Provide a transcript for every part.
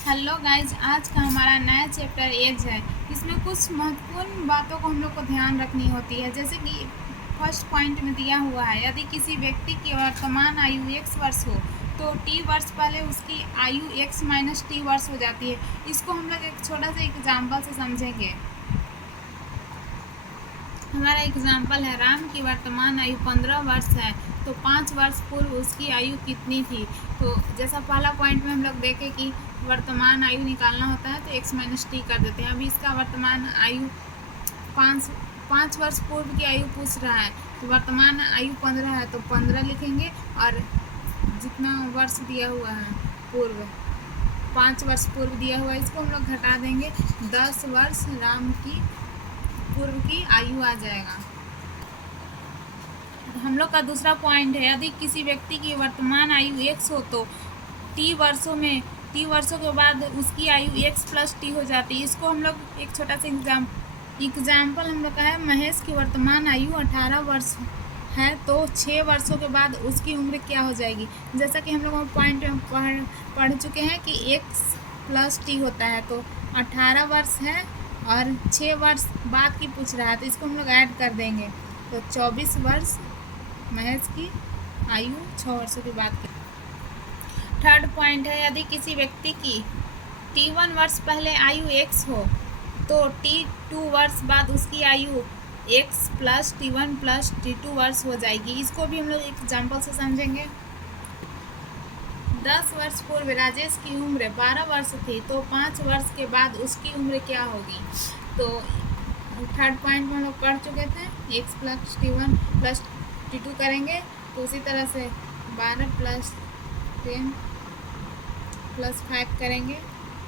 Hello guys, आज का हमारा नया चैप्टर एज है। इसमें कुछ महत्वपूर्ण बातों को हम लोग को ध्यान रखनी होती है। जैसे कि फर्स्ट पॉइंट में दिया हुआ है, यदि किसी व्यक्ति की वर्तमान आयु x वर्ष हो तो t वर्ष पहले उसकी आयु x माइनस t वर्ष हो जाती है। इसको हम लोग एक छोटा सा एग्जाम्पल से समझेंगे। हमारा एग्जाम्पल है, राम की वर्तमान आयु 15 वर्ष है तो 5 वर्ष पूर्व उसकी आयु कितनी थी। तो जैसा पहला पॉइंट में हम लोग देखें कि वर्तमान आयु निकालना होता है तो x माइनस टी कर देते हैं। अभी इसका वर्तमान आयु 5 वर्ष पूर्व की आयु पूछ रहा है, तो वर्तमान आयु 15 है तो 15 लिखेंगे, और जितना वर्ष दिया हुआ है पूर्व 5 वर्ष पूर्व दिया हुआ है इसको हम लोग घटा देंगे, 10 वर्ष राम की पूर्व की आयु आ जाएगा। हम लोग का दूसरा पॉइंट है, यदि किसी व्यक्ति की वर्तमान आयु x हो तो t वर्षों के बाद उसकी आयु x प्लस टी हो जाती है। इसको हम लोग एक छोटा सा एग्जाम्पल हम लोग का है, महेश की वर्तमान आयु 18 वर्ष है तो 6 वर्षों के बाद उसकी उम्र क्या हो जाएगी। जैसा कि हम लोग पॉइंट में पढ़ चुके हैं कि x प्लस टी होता है, तो 18 वर्ष है और 6 वर्ष बाद की पूछ रहा है तो इसको हम लोग ऐड कर देंगे, तो 24 वर्ष महेश की आयु 6 वर्षों के बाद की। थर्ड पॉइंट है, यदि किसी व्यक्ति की t1 वर्ष पहले आयु x हो तो t2 वर्ष बाद उसकी आयु x plus t1 plus t2 वर्ष हो जाएगी। इसको भी हम लोग एग्जाम्पल से समझेंगे। 10 वर्ष पूर्व राजेश की उम्र 12 वर्ष थी तो 5 वर्ष के बाद उसकी उम्र क्या होगी। तो थर्ड पॉइंट में हम लोग पढ़ चुके थे, x plus t1 plus t2 करेंगे तो उसी तरह से 12 प्लस 10 प्लस 5 करेंगे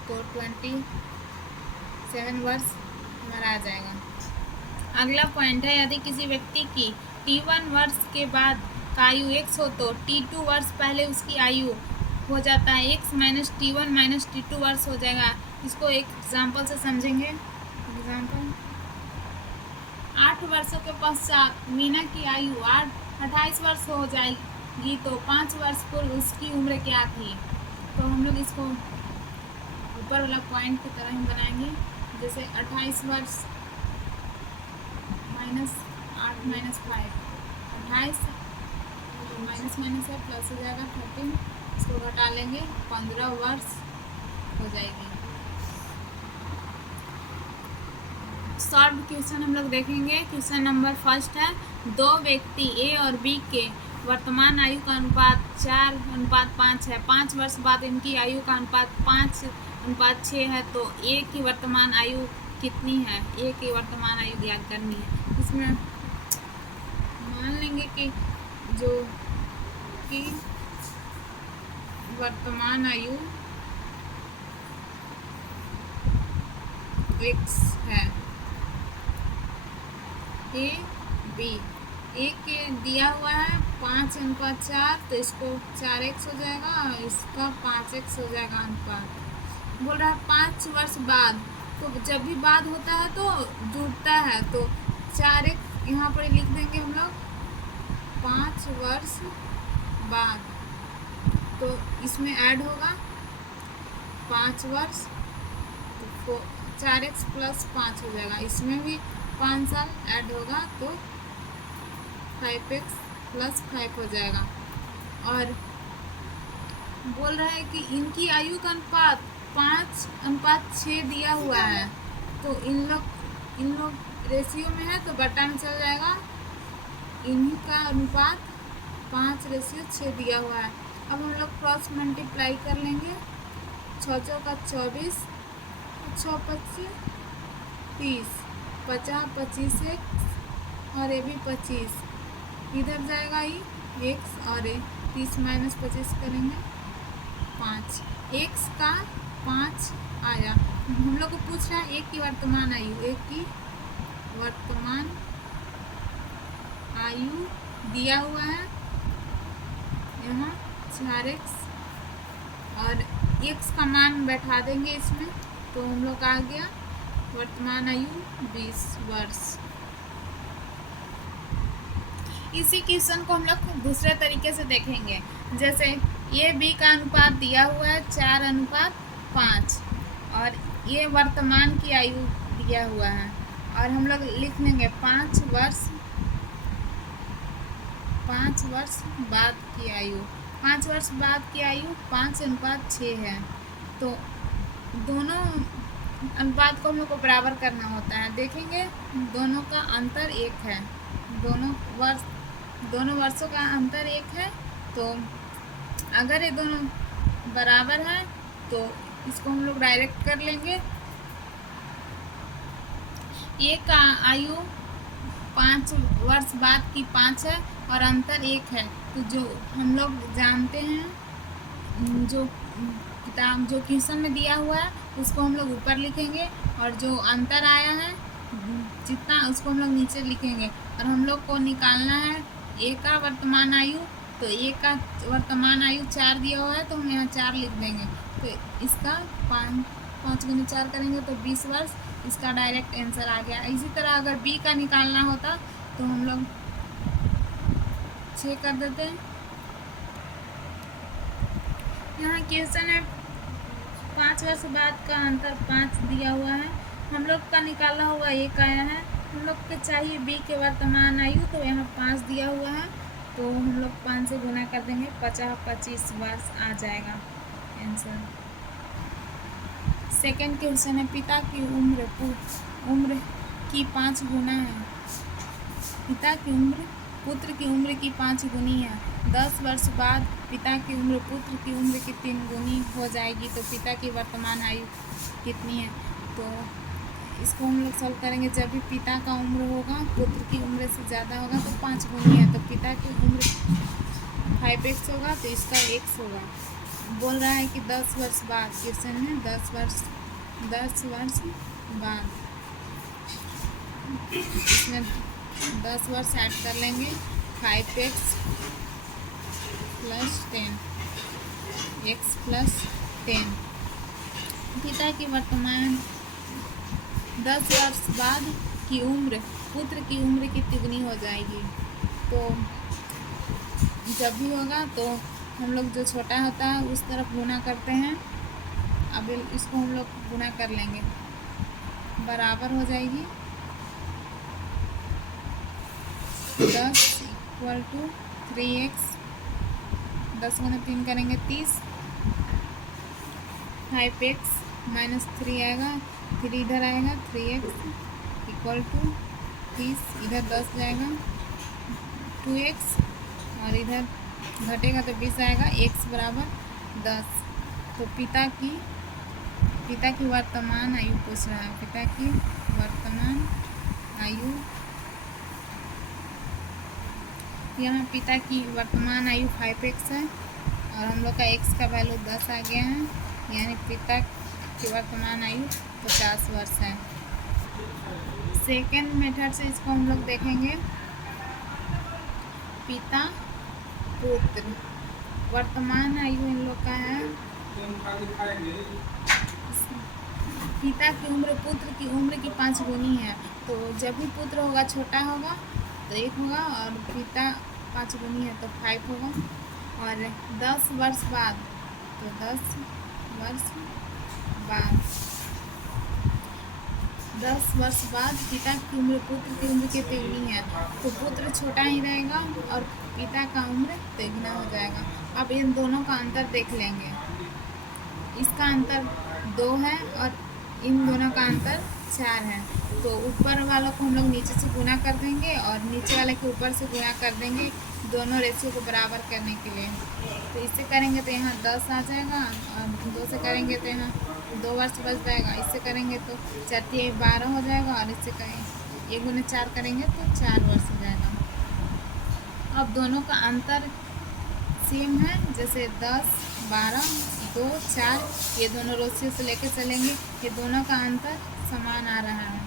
तो 27 वर्ष हमारा आ जाएगा। अगला पॉइंट है, यदि किसी व्यक्ति की t1 वर्ष के बाद का आयु x हो तो t2 वर्ष पहले उसकी आयु हो जाता है x minus t1 minus t2 वर्ष हो जाएगा। इसको एक एग्जाम्पल से समझेंगे। एग्जाम्पल, 8 वर्षों के पश्चात मीना की आयु 28 वर्ष हो जाएगी तो 5 वर्ष पूर्व उसकी उम्र क्या थी। तो हम लोग इसको ऊपर वाला पॉइंट की तरह ही बनाएंगे, जैसे 28 वर्ष माइनस 8 माइनस 5, 28 माइनस माइनस है प्लस हो जाएगा 13, इसको घटा लेंगे 15 वर्ष हो जाएगी। शॉर्ट क्वेश्चन हम लोग देखेंगे। क्वेश्चन नंबर फर्स्ट है, दो व्यक्ति ए और बी के वर्तमान आयु का अनुपात 4:5 है। 5 वर्ष बाद इनकी आयु का अनुपात 5:6 है तो ए की वर्तमान आयु कितनी है। ए की वर्तमान आयु ज्ञात करनी है। इसमें मान लेंगे कि जो की वर्तमान आयु x है, ए बी, ए के दिया हुआ है 5:4 तो इसको 4x हो जाएगा और इसका 5x हो जाएगा अनुपात। बोल रहा है 5 वर्ष बाद, तो जब भी बाद होता है तो जुड़ता है तो 4x यहाँ पर लिख देंगे हम लोग 5 वर्ष बाद, तो इसमें ऐड होगा 5 वर्ष तो 4x प्लस 5 हो जाएगा। इसमें भी 5 साल ऐड होगा तो 5x प्लस 5 हो जाएगा। और बोल रहा है कि इनकी आयु का अनुपात 5:6 दिया हुआ है, तो इन लोग रेशियो में है तो बटा में चल जाएगा। इन्हीं का अनुपात 5:6 दिया हुआ है। अब हम लोग क्रॉस मल्टीप्लाई कर लेंगे, 6 का 24, 6 25 30, 50 25 x और ये भी 25, इधर जाएगा ये x और ये 30 माइनस 25 करेंगे 5, x का 5 आया। हम लोग को पूछ रहा है एक की वर्तमान आयु, एक की वर्तमान आयु दिया हुआ है यहाँ 4x और x का मान बैठा देंगे इसमें, तो हम लोग आ गया वर्तमान आयु 20 वर्ष। इसी क्वेश्चन को हम लोग दूसरे तरीके से देखेंगे, जैसे ए बी का अनुपात दिया हुआ है 4:5 5 और ये वर्तमान की आयु दिया हुआ है और हम लोग लिख लेंगे 5 वर्ष बाद की आयु। 5 वर्ष बाद की आयु 5:6 है। तो दोनों अनुपात को हम लोग को बराबर करना होता है। देखेंगे दोनों का अंतर 1 है, दोनों वर्षों का अंतर 1 है। तो अगर ये दोनों बराबर हैं तो इसको हम लोग डायरेक्ट कर लेंगे। एक का आयु 5 वर्ष बाद की 5 है और अंतर 1 है। तो जो हम लोग जानते हैं, जो किताब जो क्वेश्चन में दिया हुआ है उसको हम लोग ऊपर लिखेंगे और जो अंतर आया है जितना उसको हम लोग नीचे लिखेंगे। और हम लोग को निकालना है ए का वर्तमान आयु। तो ए का वर्तमान आयु 4 दिया हुआ है तो हम यहाँ 4 लिख देंगे। तो इसका 5 गुने 4 करेंगे तो 20 वर्ष। इसका डायरेक्ट आंसर आ गया। इसी तरह अगर बी का निकालना होता तो हम लोग 6 कर देते हैं। यहाँ क्वेश्चन है 5 वर्ष बाद का अंतर 5 दिया हुआ है। हम लोग का निकाला हुआ 1 आया है। हम लोग के चाहिए बी के वर्तमान आयु। तो यहाँ 5 दिया हुआ है तो हम लोग 5 से गुना कर देंगे, 25 वर्ष आ जाएगा आंसर। सेकेंड क्वेश्चन है पिता की उम्र की 5 गुना है। पिता की उम्र पुत्र की उम्र की 5 गुनी है। 10 वर्ष बाद पिता की उम्र पुत्र की उम्र की 3 गुनी हो जाएगी। तो पिता की वर्तमान आयु कितनी है? तो इसको हम लोग सॉल्व करेंगे। जब भी पिता का उम्र होगा पुत्र की उम्र से ज़्यादा होगा तो 5 गुनी है। तो पिता की उम्र 5x होगा तो इसका x होगा। बोल रहा है कि 10 वर्ष बाद, क्वेश्चन है 10 वर्ष बाद। इसमें 10 वर्ष ऐड कर लेंगे, 5x + 10 x + 10। पिता की वर्तमान 10 वर्ष बाद की उम्र पुत्र की उम्र की तिगुनी हो जाएगी। तो जब भी होगा तो हम लोग जो छोटा होता है उस तरफ गुना करते हैं। अब इसको हम लोग गुना कर लेंगे, बराबर हो जाएगी 10 = 3x। 10 गुना 3 करेंगे 30। 5x - 3 आएगा, 3 इधर आएगा, 3x = 30। इधर 10 जाएगा, 2x और इधर घटेगा तो 20 आएगा, x = 10। तो पिता की वर्तमान आयु पूछ रहा है। पिता की वर्तमान आयु, यहाँ पिता की वर्तमान आयु 5x है और हम लोग का x का वैल्यू 10 आ गया है। यानी पिता की वर्तमान आयु 50 वर्ष है। सेकेंड मेथड से इसको हम लोग देखेंगे। पिता पुत्र वर्तमान आयु इन लोग का है। पिता की उम्र पुत्र की उम्र की 5 गुनी है। तो जब भी पुत्र होगा छोटा होगा तो 1 होगा और पिता 5 गुनी है तो 5 होगा। और 10 वर्ष बाद, तो 10 वर्ष बाद पिता की उम्र पुत्र की उम्र की तिगुनी है। तो पुत्र छोटा ही रहेगा और पिता का उम्र तिगुना हो जाएगा। अब इन दोनों का अंतर देख लेंगे। इसका अंतर 2 है और इन दोनों का अंतर 4 है। तो ऊपर वालों को हम लोग नीचे से गुना कर देंगे और नीचे वाले के ऊपर से गुना कर देंगे, दोनों रेशियो को बराबर करने के लिए। तो इससे करेंगे तो यहाँ 10 आ जाएगा और 2 से करेंगे तो यहाँ 2 वर्ष बच जाएगा। इससे करेंगे तो 4 × 12 हो जाएगा और इससे करें 1 × 4 करेंगे तो 4 वर्ष हो जाएगा। अब दोनों का अंतर सेम है, जैसे 10, 12, 2, 4 ये दोनों रेशियो से लेके चलेंगे। ये दोनों का अंतर समान आ रहा है।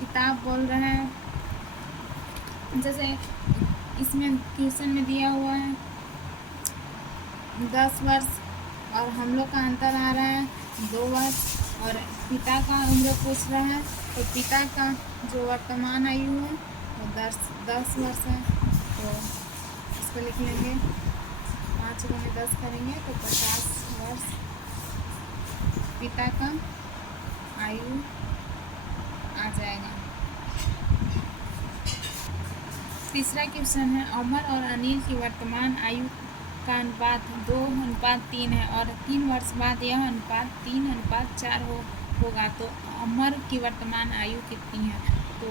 किताब बोल रहा है, जैसे इसमें क्वेश्चन में दिया हुआ है 10 वर्ष और हम लोग का अंतर आ रहा है 2 वर्ष और पिता का उम्र पूछ रहा है। तो पिता का जो वर्तमान आयु है वो 10 वर्ष है। तो इसको लिख लेंगे, 5 × 10 करेंगे तो 50 वर्ष पिता का आयु आ जाएगा। तीसरा क्वेश्चन है, अमर और अनिल की वर्तमान आयु का अनुपात 2:3 है और 3 वर्ष बाद यह अनुपात 3:4 होगा। तो अमर की वर्तमान आयु कितनी है? तो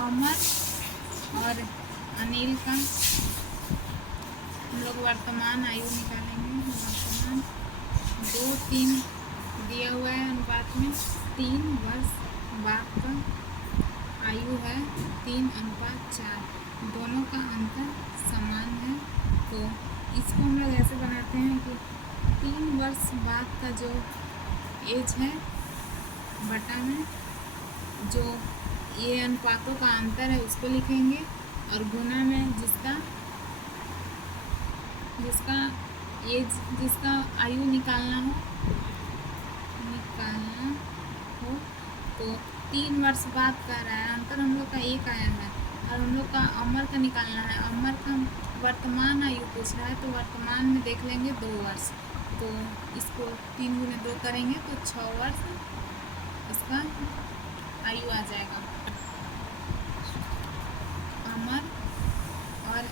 अमर और अनिल का हम लोग वर्तमान आयु निकालेंगे। वर्तमान 2:3 दिया हुआ है अनुपात में, 3 वर्ष बाद का आयु है 3:4, दोनों का अंतर समान है। तो इसको हम लोग ऐसे बनाते हैं कि 3 वर्ष बाद का जो एज है बटा में जो ये अनुपातों का अंतर है उसको लिखेंगे और गुना में जिसका आयु निकालना हो तो 3 वर्ष बाद का रहा है, अंतर हम लोग का एक आया है और हम लोग का अमर का निकालना है। अमर का वर्तमान आयु पूछ रहा है तो वर्तमान में देख लेंगे 2 वर्ष, तो इसको 3 गुने 2 करेंगे तो 6 वर्ष इसका आयु आ जाएगा। अमर और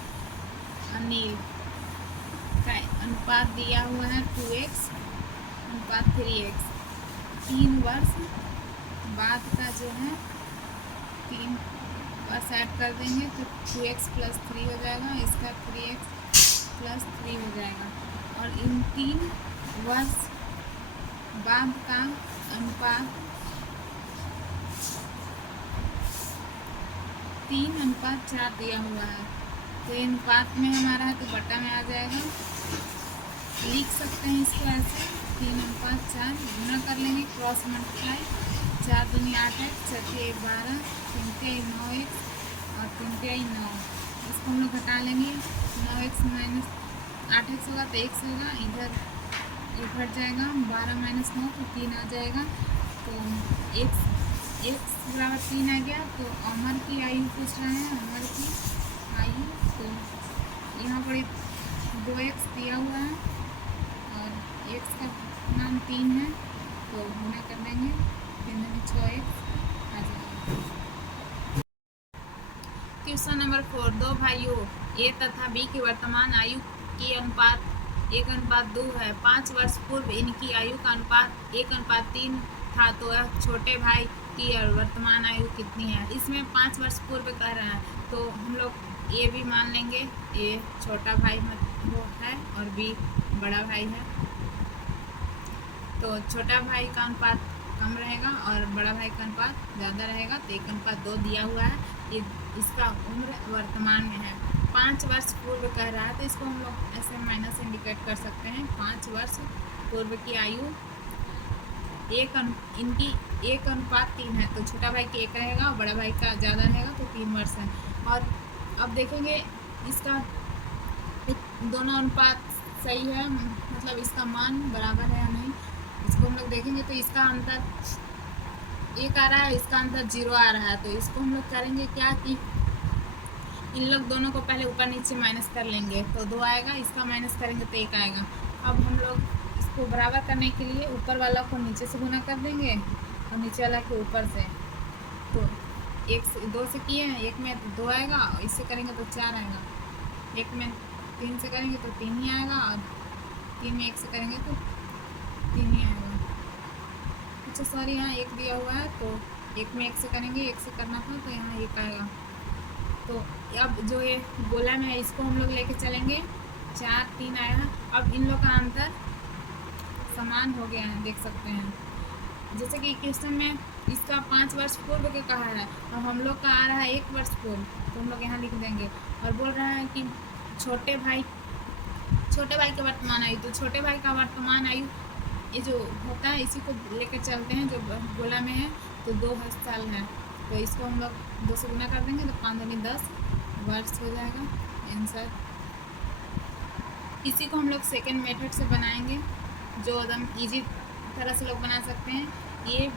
अनिल का अनुपात दिया हुआ है 2:3x। 3 वर्ष बाद का जो है 3 वर्ष ऐड कर देंगे तो 2x + 3 हो जाएगा, इसका 3x + 3 हो जाएगा और इन 3 वर्ष बाद का अनुपात 3:4 दिया हुआ है। तो अनुपात में हमारा है तो बटा में आ जाएगा। लिख सकते हैं इसको ऐसे 3:4 गुना कर लेंगे, क्रॉस मल्टीप्लाई, 4 दूनी 8x, 4 तिहाई 12, 3 तिहाई 9x और 3 तिहाई 9। इसको हम लोग घटा लेंगे, 9x - 8x होगा तो x होगा, इधर एक घट जाएगा, 12 - 9 तो 3 आ जाएगा। तो x बराबर 3 आ गया। तो अमर की आयु पूछ रहे हैं, अमर की आयु, तो यहाँ पर 2x दिया हुआ है और x का मान 3 है तो गुना कर देंगे, 3 दूनी 6x आ जाएगा। क्वेश्चन नंबर 4, 2 भाइयों ए तथा बी की वर्तमान आयु की अनुपात 1:2 है। 5 वर्ष पूर्व इनकी आयु का अनुपात 1:3 था, तो यह छोटे भाई की वर्तमान आयु कितनी है? इसमें 5 वर्ष पूर्व कह रहा है तो हम लोग ए भी मान लेंगे, ए छोटा भाई वो है और बी बड़ा भाई है। तो छोटा भाई का अनुपात कम रहेगा और बड़ा भाई का अनुपात ज़्यादा रहेगा, तो 1:2 दिया हुआ है। ये इसका उम्र वर्तमान में है। 5 वर्ष पूर्व कह रहा है तो इसको हम लोग ऐसे माइनस इंडिकेट कर सकते हैं। 5 वर्ष पूर्व की आयु इनकी 1:3 है, तो छोटा भाई की 1 रहेगा और बड़ा भाई का ज़्यादा रहेगा तो 3 वर्ष है। और अब देखेंगे इसका दोनों अनुपात सही है, मतलब इसका मान बराबर है या नहीं, इसको हम लोग देखेंगे। तो इसका अंतर 1 आ रहा है, इसका अंतर 0 आ रहा है, तो इसको हम लोग करेंगे क्या कि इन लोग दोनों को पहले ऊपर नीचे माइनस कर लेंगे तो 2 आएगा, इसका माइनस करेंगे तो 1 आएगा। अब हम लोग इसको बराबर करने के लिए ऊपर वाला को नीचे से गुना कर देंगे और नीचे वाला के ऊपर से। तो 1 से 2 से किए हैं, 1 में 2 आएगा और इससे करेंगे तो 4 आएगा, 1 में 3 से करेंगे तो 3 ही आएगा और 3 में 1 से करेंगे तो 3 ही आएगा। अच्छा सॉरी, यहाँ 1 दिया हुआ है तो 1 में 1 से करेंगे, 1 से करना था तो यहाँ 1 आएगा। तो अब जो ये गोला में है इसको हम लोग लेके चलेंगे, 4 3 आया। अब इन लोग का अंतर समान हो गया है, देख सकते हैं। जैसे कि क्वेश्चन में इसका 5 वर्ष पूर्व के कहा है और हम लोग का आ रहा है 1 वर्ष पूर्व, तो हम लोग यहाँ लिख देंगे। और बोल रहा है कि छोटे भाई के वर्तमान आयु, तो छोटे भाई का वर्तमान आयु ये जो होता है इसी को लेकर चलते हैं, जो गोला में है तो 2 साल है, तो इसको हम लोग 2 से गुना कर देंगे तो 5 दूनी 10 वर्ष हो जाएगा आंसर। इसी को हम लोग सेकेंड मेथड से बनाएंगे जो एकदम इजी तरह से लोग बना सकते हैं। ए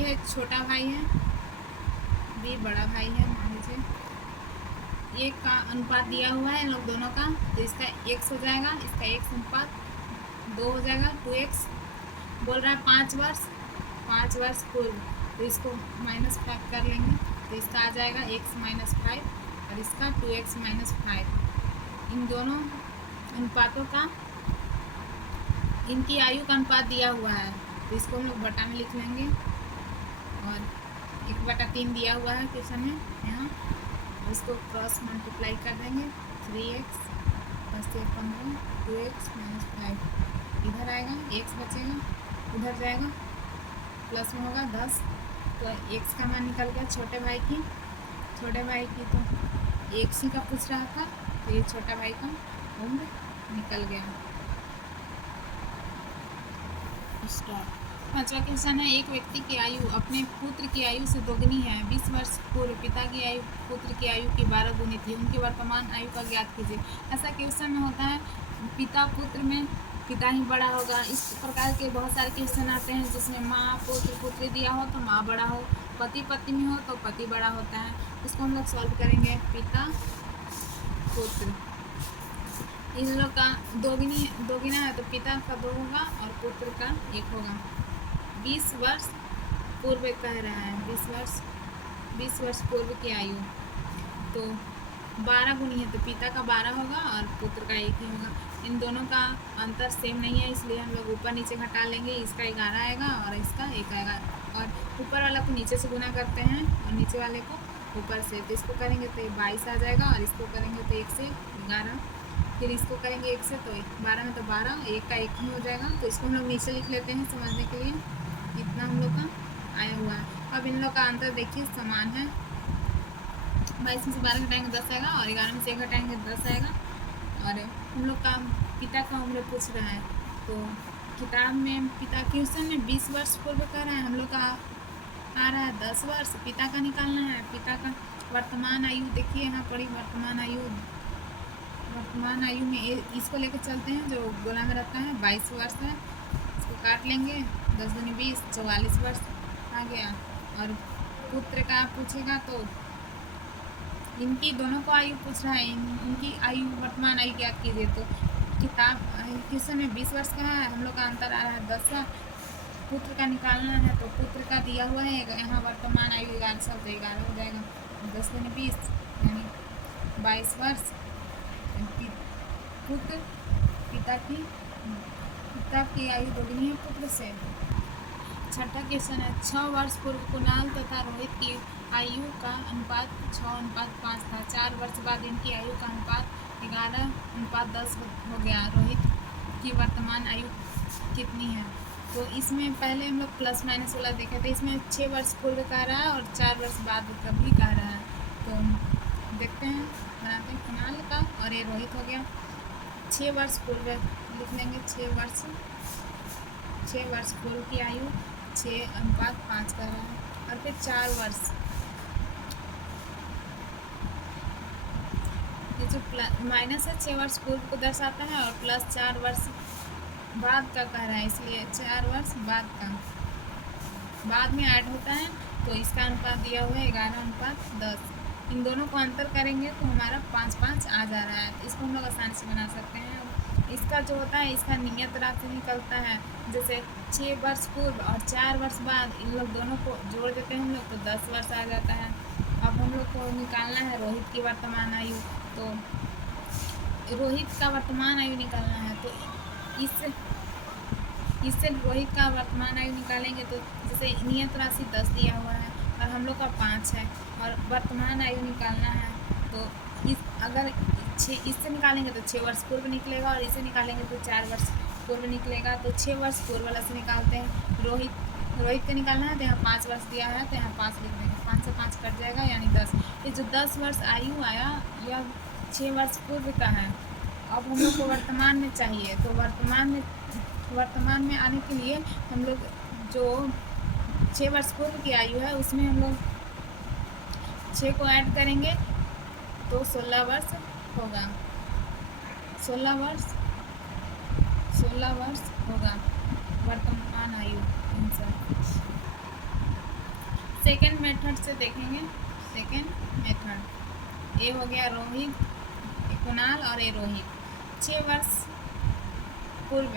है छोटा भाई है, बी बड़ा भाई है, मान लीजिए। ए का अनुपात दिया हुआ है इन लोग दोनों का, तो इसका x हो जाएगा, इसका x अनुपात 2 हो जाएगा 2x। बोल रहा है 5 वर्ष पूर्व, तो इसको -5 कर लेंगे, तो इसका आ जाएगा x - 5 और इसका 2x - 5। इन दोनों अनुपातों का, इनकी आयु का अनुपात दिया हुआ है, तो इसको हम लोग बटा में लिख लेंगे और 1/3 दिया हुआ है क्वेश्चन में यहाँ, और इसको क्रॉस मल्टीप्लाई कर देंगे। 3x + 15 2x - 5 इधर आएगा, x बचेगा, उधर जाएगा, प्लस में होगा 10, तो x का मान निकल गया छोटे भाई की तो x ही का पूछ रहा था, तो ये छोटा भाई का उम्र निकल गया। स्टॉप। 5वां क्वेश्चन है, एक व्यक्ति की आयु अपने पुत्र की आयु से दोगुनी है। 20 वर्ष पूर्व पिता की आयु पुत्र की आयु की 12 गुनी थी। उनकी वर्तमान आयु का ज्ञात कीजिए। ऐसा क्वेश्चन में होता है पिता पुत्र में पिता ही बड़ा होगा। इस प्रकार के बहुत सारे क्वेश्चन आते हैं जिसमें माँ पुत्र पुत्री दिया हो तो माँ बड़ा हो, पति पत्नी हो तो पति बड़ा होता है। इसको हम लोग सॉल्व करेंगे। पिता पुत्र, इन लोग का दोगुना है तो पिता का 2 होगा और पुत्र का 1 होगा। 20 वर्ष पूर्व कह रहा है, 20 वर्ष पूर्व की आयु, तो 12 गुनी है तो पिता का 12 होगा और पुत्र का 1 ही होगा। इन दोनों का अंतर सेम नहीं है, इसलिए हम लोग ऊपर नीचे घटा लेंगे। इसका 11 आएगा और इसका 1 आएगा, और ऊपर वाला को नीचे से गुना करते हैं और नीचे वाले को ऊपर से, तो इसको करेंगे तो 22 आ जाएगा और इसको करेंगे तो 1 से 11, फिर इसको करेंगे 1 से, तो 12 में तो 12, 1 का 1 ही हो जाएगा। तो इसको हम लोग नीचे लिख लेते हैं समझने के लिए। इतना हम लोग का आया हुआ है। अब इन लोग का अंतर देखिए समान है। 22 में से 12 घटाएंगे 10 आएगा और 11 में से 1 घटाएंगे 10 आएगा। और हम लोग का पिता का उम्र पूछ रहा है, तो किताब में पिता क्वेश्चन में 20 वर्ष पूर्व कर रहा है, हम लोग का आ रहा है 10 वर्ष। पिता का निकालना है। पिता का वर्तमान आयु देखिए यहाँ पड़ी, वर्तमान आयु में इसको लेकर चलते हैं जो गोला में रहता है, 22 वर्ष है। इसको काट लेंगे, 10 दूनी 20, 44 वर्ष आ गया। और पुत्र का पूछेगा तो इनकी दोनों को आयु पूछ रहा है, इनकी आयु वर्तमान आयु ज्ञात कीजिए। तो किताब क्वेश्चन में 20 वर्ष का है, हम लोग का अंतर आ रहा है 10 का। पुत्र का निकालना है तो पुत्र का दिया हुआ है यहाँ वर्तमान आयु 11 साल, तो 11 हो जाएगा। 10 दूनी 20 यानी 22 वर्ष। पुत्र पिता की आयु दोगुनी है पुत्र से। छठा क्वेश्चन है, 6 वर्ष पूर्व कुणाल तथा रोहित की आयु का अनुपात 6:5 था। 4 वर्ष बाद इनकी आयु का अनुपात 11:10 हो गया। रोहित की वर्तमान आयु कितनी है? तो इसमें पहले हम लोग प्लस माइनस वाला देखे थे, इसमें 6 वर्ष पूर्व का रहा है और 4 वर्ष बाद का भी कह रहा है। तो देखते हैं, बनाते हैं कुणाल का और ये रोहित हो गया। 6 वर्ष पूर्व लिख लेंगे, 6 वर्ष पूर्व की आयु 6:5 कर रहा है। और फिर 4 वर्ष, ये जो माइनस है 6 वर्ष पूर्व को दर्शाता है और प्लस 4 वर्ष बाद का कह रहा है, इसलिए 4 वर्ष बाद में ऐड होता है। तो इसका अनुपात दिया हुआ है 11:10। इन दोनों को अंतर करेंगे तो हमारा 5:5 आ जा रहा है। इसको हम लोग आसानी से बना सकते हैं। इसका जो होता है इसका नियत राशि निकलता है, जैसे 6 वर्ष पूर्व और 4 वर्ष बाद, इन लोग दोनों को जोड़ देते हैं हम लोग तो 10 वर्ष आ जाता है। अब हम लोग को निकालना है रोहित की वर्तमान आयु, तो रोहित का वर्तमान आयु निकालना है। तो इससे रोहित का वर्तमान आयु निकालेंगे तो जैसे नियत राशि 10 दिया हुआ है और हम लोग का 5 है और वर्तमान आयु निकालना है, तो अगर इससे निकालेंगे तो 6 वर्ष पूर्व निकलेगा और इसे निकालेंगे तो 4 वर्ष पूर्व निकलेगा। तो 6 वर्ष पूर्व वाला से निकालते हैं। रोहित का निकालना है तो यहाँ 5 वर्ष दिया है तो यहाँ 5 लिख देंगे, 5 से 5 कट जाएगा यानी 10। ये जो 10 वर्ष आयु आया यह 6 वर्ष पूर्व का है। अब हम लोग को वर्तमान में चाहिए, तो वर्तमान में आने के लिए हम लोग जो 6 वर्ष पूर्व की आयु है उसमें हम लोग 6 को ऐड करेंगे तो 16 वर्ष होगा। 16 वर्ष होगा वर्तमान आयु आंसर। सेकेंड मेथड से देखेंगे। सेकेंड मेथड, ए हो गया रोहित, कुणाल और ए रोहित। 6 वर्ष पूर्व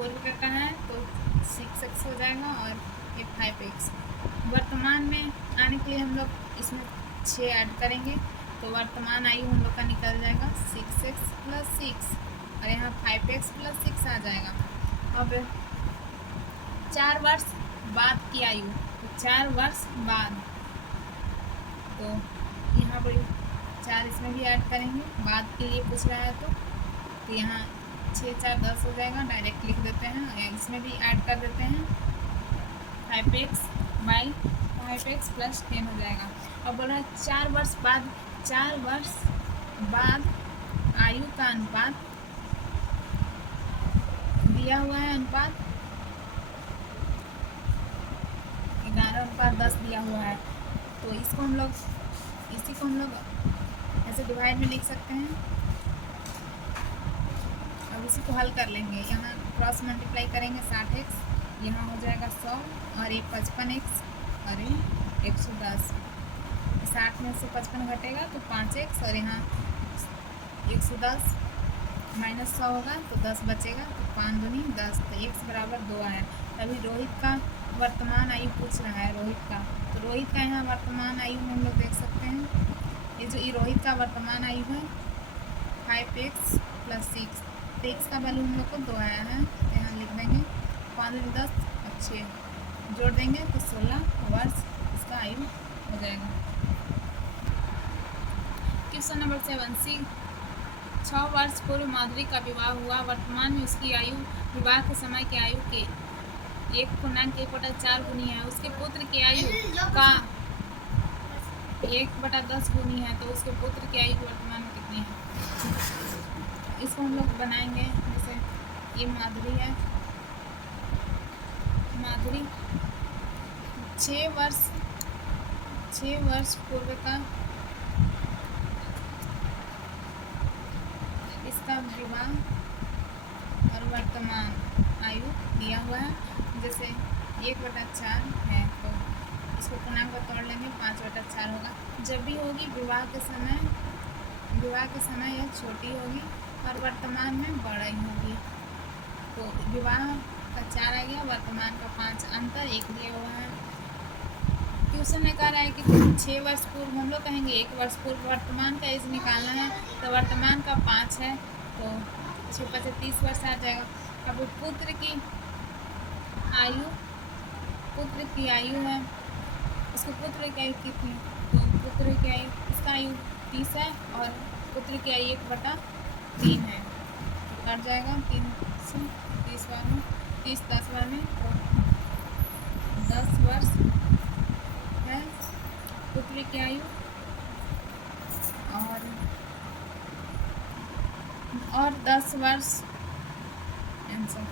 पूर्व का है तो 6x हो जाएगा और ये 5x। वर्तमान में आने के लिए हम लोग इसमें 6 ऐड करेंगे तो वर्तमान आयु हम लोग का निकल जाएगा 6x + 6 और यहाँ 5x + 6 आ जाएगा। अब 4 वर्ष बाद की आयु, तो 4 वर्ष बाद, तो यहाँ पर 4 इसमें भी ऐड करेंगे, बाद के लिए पूछ रहा है तो यहाँ 6 × 4 = 10 हो जाएगा, डायरेक्ट लिख देते हैं। इसमें भी ऐड कर देते हैं 5x / 5x + 10 हो जाएगा। अब बोल रहा है 4 वर्ष बाद, 4 वर्ष बाद आयु का अनुपात दिया हुआ है, अनुपात 11:10 दिया हुआ है। तो इसको हम लोग, इसी को हम लोग ऐसे डिवाइड में लिख सकते हैं। अब इसी को हल कर लेंगे, यहाँ क्रॉस मल्टीप्लाई करेंगे 60x, यहाँ हो जाएगा 100 और ये 55x और ये 110। 60 में से 55 घटेगा तो 5x और यहाँ 110 - 100 होगा तो 10 बचेगा, तो 5 दूनी 10, तो x = 2 आया। अभी रोहित का वर्तमान आयु पूछ रहा है, रोहित का, तो रोहित का यहाँ वर्तमान आयु हम लोग देख सकते हैं। ये जो ये रोहित का वर्तमान आयु है 5x + 6, तो x का वैल्यू हम लोग को 2 आया है, तो यहाँ लिख देंगे 5 दूनी 10 और 6 जोड़ देंगे तो 16 वर्ष इसका आयु हो जाएगा। क्वेश्चन नंबर 7, 6 वर्ष पूर्व माधुरी का विवाह हुआ, वर्तमान में उसकी आयु विवाह के समय की आयु के 1.1/4 गुनी है। उसके पुत्र की आयु का 1/10 गुनी है, तो उसके पुत्र की आयु वर्तमान में कितनी है? इसको हम लोग बनाएंगे, जैसे ये माधुरी है, माधुरी 6 वर्ष पूर्व का इसका विवाह और वर्तमान आयु दिया हुआ है। जैसे 1/4 है तो इसको पूर्णांक में तोड़ लेंगे, 5/4 होगा। जब भी होगी विवाह के समय यह छोटी होगी और वर्तमान में बड़ा ही होगी। तो विवाह का 4 आ गया, वर्तमान का 5, अंतर 1 दिया हुआ है। क्वेश्चन में कह रहा है कि 6 वर्ष पूर्व, हम लोग कहेंगे 1 वर्ष पूर्व वर्तमान का एज निकालना है, तो वर्तमान का 5 है तो 6 × 5 = 30 वर्ष आ जाएगा। अब पुत्र की आयु है, उसके पुत्र की आयु कितनी, तो पुत्र की आयु, इसका आयु 30 है और पुत्र की आयु 1/3 है, तो कट जाएगा 3 से 30 बार में, 30 10 बार में, तो 10 वर्ष है पुत्र की आयु और 10 वर्ष आंसर।